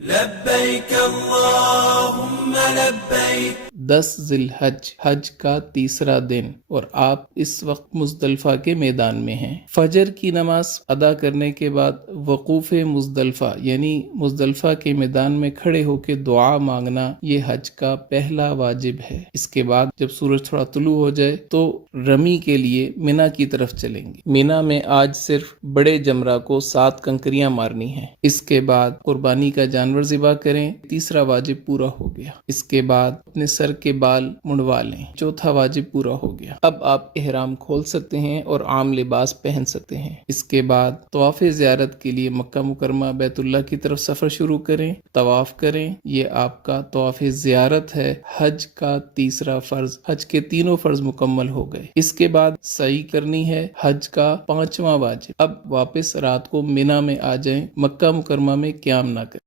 लब्बैक अल्लाहुम्म लब्बैक। 10 जिलहज हज का तीसरा दिन और आप इस वक्त मुजदलफा के मैदान में हैं। फजर की नमाज अदा करने के बाद वकूफ़ मुजदलफा यानी मुजदलफा के मैदान में खड़े होकर दुआ मांगना ये हज का पहला वाजिब है। इसके बाद जब सूरज थोड़ा तुलू हो जाए तो रमी के लिए मिना की तरफ चलेंगे। मिना में आज सिर्फ बड़े जमरा को 7 कंकरियां मारनी है। इसके बाद कुर्बानी का जानवर ज़िबा करें। तीसरा वाजिब पूरा हो गया। इसके बाद अपने सर के बाल मुंडवा लें। चौथा वाजिब पूरा हो गया। अब आप इहराम खोल सकते हैं और आम लिबास पहन सकते हैं। इसके बाद तवाफ़ ज़ियारत के लिए मक्का मुकरमा बैतुल्लाह की तरफ सफ़र शुरू करें, तवाफ़ करें। ये आपका तवाफ़ ज़ियारत है। हज का तीसरा फ़र्ज, हज के तीनों फ़र्ज मुकम्मल हो गए। इसके बाद सई करनी है, हज का 5वां वाजिब। अब वापस रात को मिना में आ जाएं, मक्का मुकरमा में क़याम ना करें।